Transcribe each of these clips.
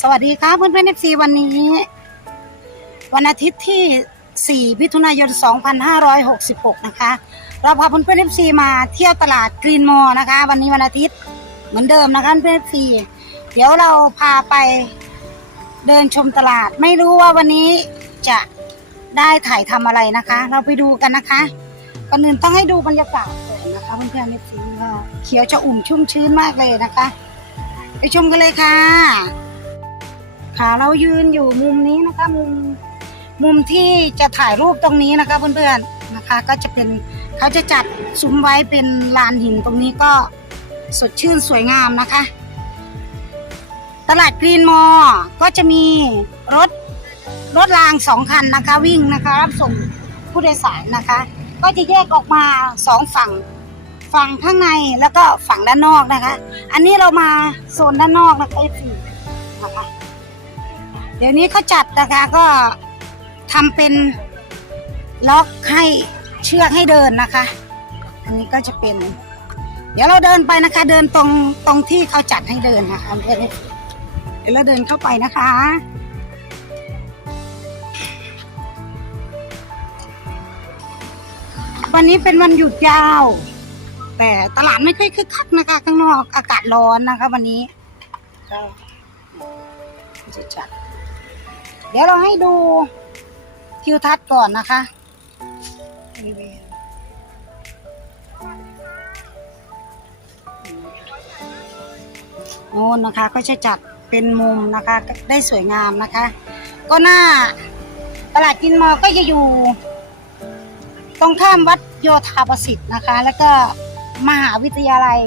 สวัสดีครับเพื่อนเพื่อนเอฟซีวันนี้ วันอาทิตย์ที่ 4 มิถุนายน 2566 นะคะ เราพาเพื่อนเพื่อนเอฟซีมาเที่ยวตลาดกรีนมอลนะคะ วันนี้วันอาทิตย์เหมือนเดิมนะคะเพื่อนเอฟซีเดี๋ยวเราพาไปเดินชมตลาด ไม่รู้ว่าวันนี้จะได้ถ่ายทำอะไรนะคะ เราไปดูกันนะคะก่อนอื่นต้องให้ดูบรรยากาศก่อนนะคะเพื่อนเพื่อนเอฟซีเขียวจะอุ่มชุ่มชื้นมากเลยนะคะ ไปชมกันเลยค่ะ ค่ะเรายืนอยู่มุมนี้นะคะมุมมุมที่จะถ่ายรูปตรงนี้นะคะเพื่อนๆนะคะ ก็จะเป็นเขาจะจัดซุ้มไว้เป็นลานหินตรงนี้ก็สดชื่นสวยงามนะคะ ตลาดกรีนมอก็จะมีรถรถรางสองคันนะคะ วิ่งนะคะ รับส่งผู้โดยสารนะคะ ก็จะแยกออกมาสองฝั่งฝั่งข้างในแล้วก็ฝั่งด้านนอกนะคะ อันนี้เรามาโซนด้านนอกนะคะ F4 นะคะ เดี๋ยวนี้เขาจัดนะคะก็ทำเป็นล็อกให้เชือกให้เดินนะคะ อันนี้ก็จะเป็น เดี๋ยวเราเดินไปนะคะ เดินตรงตรงที่เขาจัดให้เดินนะคะเพื่อนเดี๋ยวเราเดินเข้าไปนะคะวันนี้เป็นวันหยุดยาว แต่ตลาดไม่ค่อยคึกคักนะคะ ข้างนอกอากาศร้อนนะคะ วันนี้ก็จะจัด เดี๋ยวเราให้ดูทิวทัศน์ก่อนนะคะโน่นนะคะก็จะจัดเป็นมุมนะคะ ได้สวยงามนะคะ ก็หน้าตลาดกินมอก็จะอยู่ ตรงข้ามวัดโยธาประสิทธิ์นะคะ แล้วก็มหาวิทยาลัย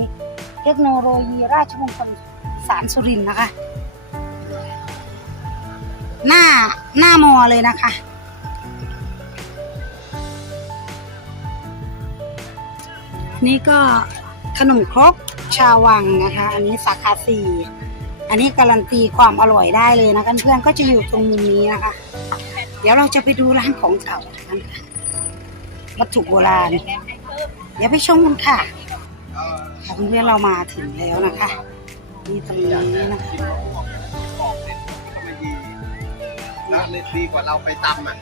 เทคโนโลยีราชมงคลสารสุรินทร์นะคะ หน้าหน้ามอเลยนะคะ นี่ก็ขนมครกชาวังนะคะ อันนี้สาขาสี่อันนี้การันตีความอร่อยได้เลยนะคะเพื่อนๆก็จะอยู่ตรงมุมนี้นะคะ เดี๋ยวเราจะไปดูร้านของเก่ากันค่ะวัตถุโบราณ เดี๋ยวไปชมกันค่ะค่ะเพื่อนๆเรามาถึงแล้วนะคะนี่ตรงนี้นะคะ นะเล็ดดีกว่าเราไปตำอะ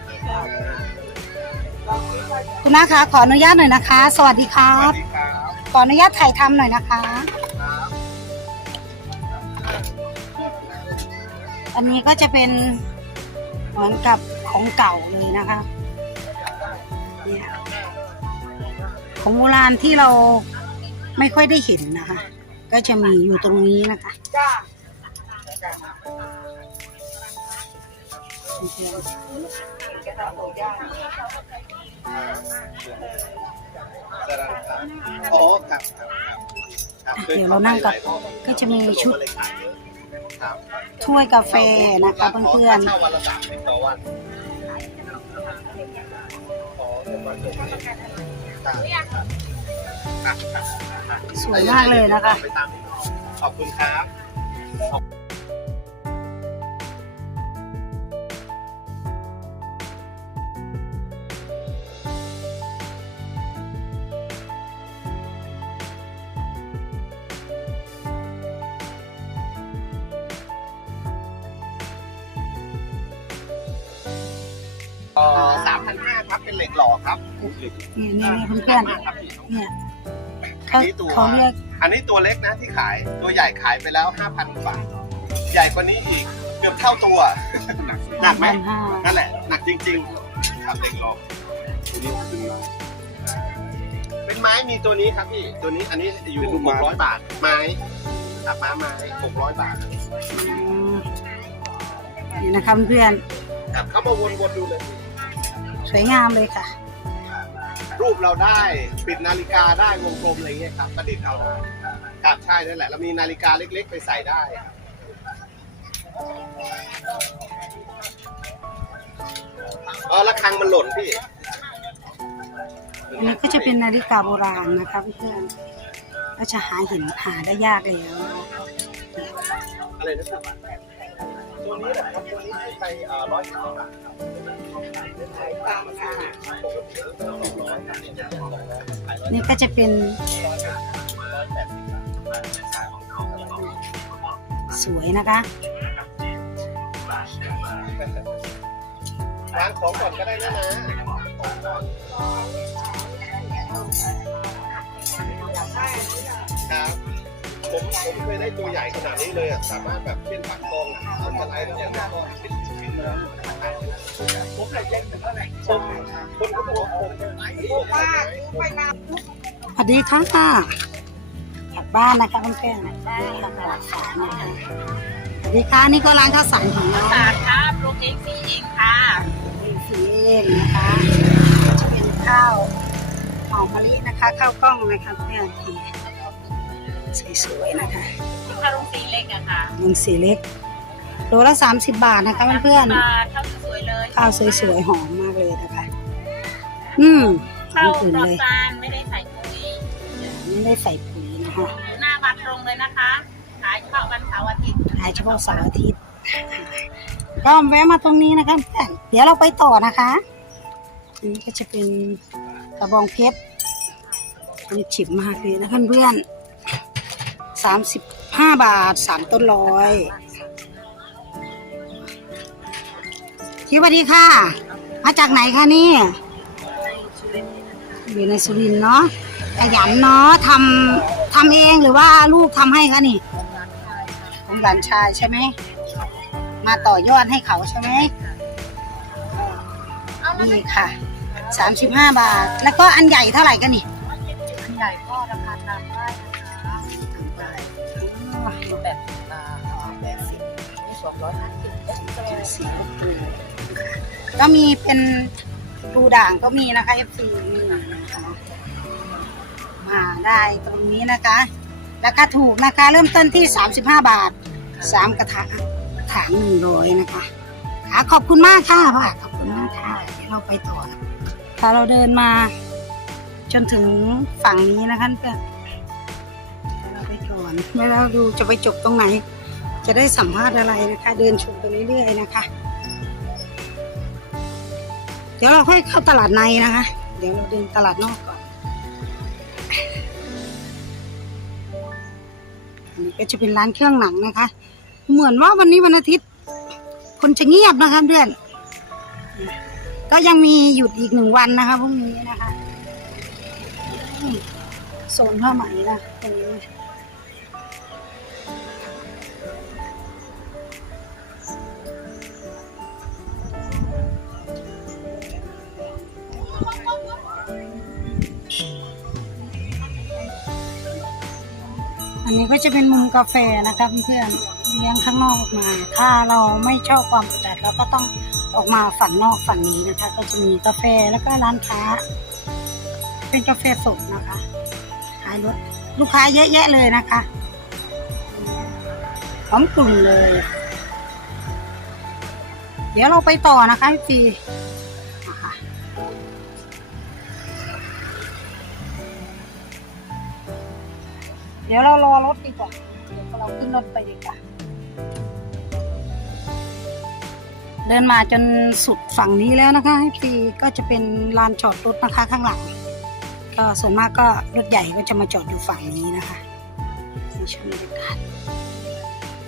คุณน้าคะขออนุญาตหน่อยนะคะ สวัสดีครัสวับ สดีครับ ขออนุญาตถ่ายทำหน่อยนะคะ ครับอันนี้ก็จะเป็นเหมือนกับของเก่าเลยนะคะเนี่ยของโบราณที่เราไม่ค่อยได้เห็นนะคะ ก็จะมีอยู่ตรงนี้นะคะโอ้ครับครับครับเดี๋ยวเรานั่งกับก็จะมีชุดครับถ้วยกาแฟนะคะเพื่อนเช่าวันละสามสิบต่อวันอ๋อเดี๋ยววันเดียวครับครับครับครับๆสวยมากเลยนะคะไปตามที่ขอบคุณครับ เป็นเหล็กหล่อครับนี่นี่นี่เพื่อนมากครับพี่ๆเนี่ยอัเขานนี้ตัวเขาเรียกอันนี้ตัวเล็กนะที่ขายตัวใหญ่ขายไปแล้วห้าพันบาทใหญ่กว่านี้อีกเกือบเท่าตัวหนักไหมพันห้านั่นแหละหนักจริงๆครับเหล็กหล่อตัวนี้เป็นไม้เป็นไม้มีตัวนี้ครับพี่ตัวนี้อันนี้อยู่หกร้อยบาทไม้ครับไม้ไม้หกร้อยบาทอืมนี่นะคะเพื่อนครับเข้ามาวนๆดูเลยๆ สวยงามเลยค่ะ รูปเราได้ปิดนาฬิกาได้วงกลมอะไรเงี้ยครับประดิษฐ์เอาได้ครับใช่นั่นแหละเรามีนาฬิกาเล็กๆ ไปใส่ได้ครับเออระฆังมันหล่นพี่ อันนี้ก็จะเป็นนาฬิกาโบราณนะคะเพื่อนๆก็จะหาเห็นหาได้ยากแล้วอะไรนะครับตัวนี้แหละครับตัวนี้ให้ไปร้อยสิบบาทครับตามค่ะ นี่ก็จะเป็นสวยนะคะล้างของก่อนก็ได้นะนะครับผมผมเคยได้ตัวใหญ่ขนาดนี้เลยอะ สามารถแบบเป็นผักกองอะทำอะไรแล้วเนี่ยก็เป็นชิ้นๆเลยผมใส่เล็กแต่าไหร่ผมคนก็ บอกผมผมว่าสวัสดีค่ะกลับบ้านนะคะเพื่อนๆกลับบ้านสารนะคะสวัสดีค่ะนี่ก็ร้านข้าวสารของน้องสารครับโปรเจกต์ซีเองค่ะสีเองนะคะจะเป็นข้าวหอมมะลินะคะข้าวกล้องนะคะเพื่อนสวยๆนะคะคารุงสีเล็กอะค่ะยังสีเล็ก โลละ 30 บาทนะคะเพื่อนมาข้าวสวยๆเลยๆข้าวสวยๆหอมมากเลยนะคะ อืมหอข้าวมกลิ่นปลอเลดยสารไม่ได้ใส่ปุ๋ยไม่ได้ใส่ปุ๋ยนะคะอยู่หน้าบัตรตรงเลยนะคะขายเฉพาะวันเสาร์อาทิตย์ขายเฉพาะเสาร์อาทิตย์ก็แวะมาตรงนี้นะคะเพื่อนเดี๋ยวเราไปต่อนะคะอันนี้ก็จะเป็นกระบองเพชรอันนี้ฉิบมากเลยนะเพื่อนๆสามสิบห้าบาทสามต้นร้อย สวัสดีค่ะ มาจากไหนคะนี่ อยู่ในสุรินทร์เนาะขยันเนาะทำทำเองหรือว่าลูกทำให้คะนี่ของหลานชายใช่ไหม มาต่อยอดให้เขาใช่ไหมนี่ค่ะสามสิบห้าบาท แล้วก็อันใหญ่เท่าไหร่กันนี่ อันใหญ่ก็ราคาตามได้นะคะแบบแปดสิบมีสองร้อยห้าสิบสี ก็มีเป็นดูด่างก็มีนะคะ FC นี่นะคะมาได้ตรงนี้นะคะ ราคาถูกนะคะ เริ่มต้นที่ 35 บาท 3 กระถางถางหนึ่งร้อยนะคะค่ะขอบคุณมากค่ะพ่อขอบคุณมากค่ะเดี๋ยวเราไปต่อค่ะเราเดินมา จนถึงฝั่งนี้นะคะเพื่อนเดี๋ยวเราไปก่อนแล้วเราดูจะไปจบตรงไหน จะได้สัมภาษณ์อะไรนะคะ เดินชมไปเรื่อยๆนะคะ เดี๋ยวเราค่อยเข้าตลาดในนะคะ เดี๋ยวเราเดินตลาดนอกก่อน อันนี้ก็จะเป็นร้านเครื่องหนังนะคะ เหมือนว่าวันนี้วันอาทิตย์ คนจะเงียบนะคะเพื่อน ก็ยังมีหยุดอีกหนึ่งวันนะคะพรุ่งนี้นะคะโซนผ้าไหมนะตรงนี้ ก็จะเป็นมุมกาแฟนะคะเพื่อนๆเลี้ยงข้างนอกออกมา ถ้าเราไม่ชอบความอึดอัดเราก็ต้องออกมาฝั่งนอกฝั่งนี้นะคะ ก็จะมีกาแฟแล้วก็ร้านค้า เป็นกาแฟสดนะคะขายรถลูกค้าเยอะแยะเลยนะคะพร้อมกลุ่มเลย เดี๋ยวเราไปต่อนะคะพี่ เดี๋ยวเรารอรถดีกว่า เดี๋ยวเราขึ้นรถไปดีกว่า เดินมาจนสุดฝั่งนี้แล้วนะคะพี่ก็จะเป็นลานจอดรถนะคะข้างหลัง ก็ส่วนมากก็รถใหญ่ก็จะมาจอดอยู่ฝั่งนี้นะคะนี่ชมบรรยากาศ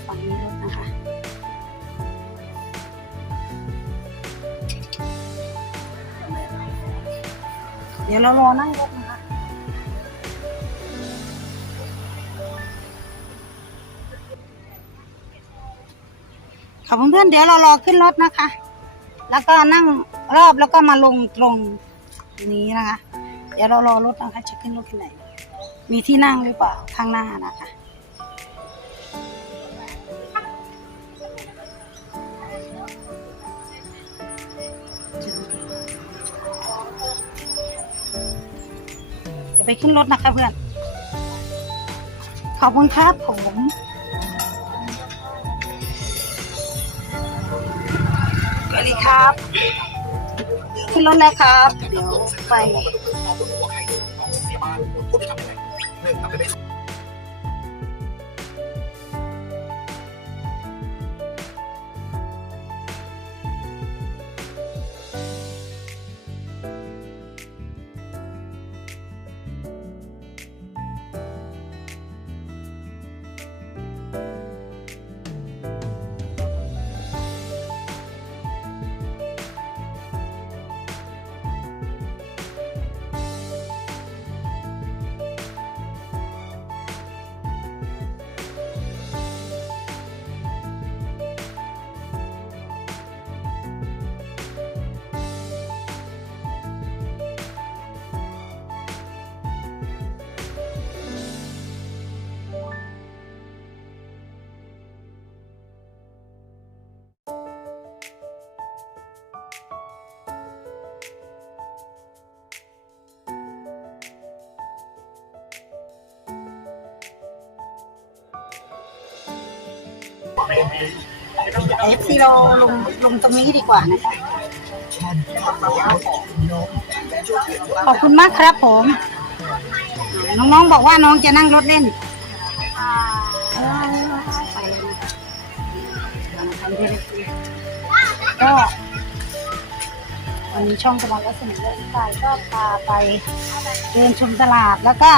ฝั่งนี้รถนะคะเดี๋ยวเรารอนั่งรถนะ คะค่ะเพื่อนๆเดี๋ยวเรารอขึ้นรถนะคะ แล้วก็นั่งรอบแล้วก็มาลงตรงนี้นะคะ เดี๋ยวเรารอรถนะคะจะขึ้นรถที่ไหน มีที่นั่งหรือเปล่าข้างหน้านะคะจะไปขึ้นรถนะคะเพื่อน ขอบคุณครับผม วัสดีครับขึ้นรถแล้วครับ เดี๋ยวไป เอฟซีเราลงลงตรงนี้ดีกว่านะคะ ขอบคุณมากครับผม น้องๆบอกว่าน้องจะนั่งรถเล่นก็วันนี้ช่องตะวันรัศมีและอิสายก็พาไปเดินชมตลาดแล้วก็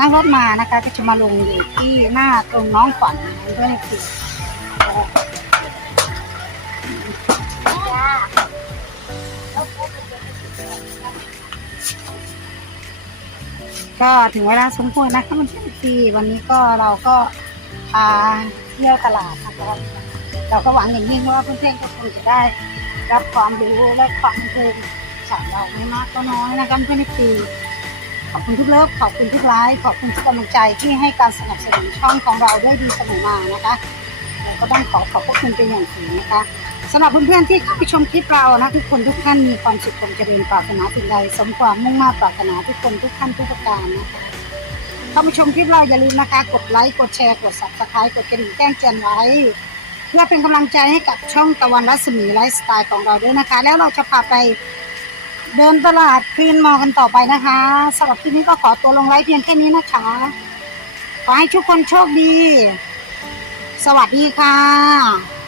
นั่งรถมานะคะก็จะมาลงอยู่ที่หน้าตรงน้องขวัญด้วยคือก็ถึงเวลาสมควรนะคะมันเป็นปีวันนี้ก็เราก็พาเที่ยวตลาดนะคะเราก็หวังอย่างยิ่งว่าเพื่อนๆก็คงจะได้รับความรู้และความบันเทิงจากเราไม่มากก็น้อยนะคะเพื่อนๆปี ขอบคุณทุกเลิฟขอบคุณทุกไลค์ขอบคุณทุกกำลังใจที่ให้การสนับสนุนช่องของเราด้วยดีเสมอมานะคะเราก็ต้องขอขอบพระคุณเป็นอย่างสูงนะคะสำหรับเพื่อนๆที่เข้าไปชมคลิปเรานะทุกคนทุกท่านมีความสุขความเจริญปรารถนาสิ่งใดสมความมุ่งมา่ปรารถนาทุกคนทุกท่านทุกประการนะคะเข้ามาชมคลิปเราอย่าลืมนะคะ กดไลค์กดแชร์กด subscribe กดกระดิ่งแจ้งเตือนไว้ เพื่อเป็นกำลังใจให้กับช่องตะวันรัศมีไลฟ์สไตล์ของเราด้วยนะคะ แล้วเราจะพาไป เดินตลาดคลีนมอกันต่อไปนะคะสำหรับคลิปนี้ก็ขอตัวลงไลฟ์เพียงแค่นี้นะคะ ขอให้ทุกคนโชคดี สวัสดีค่ะ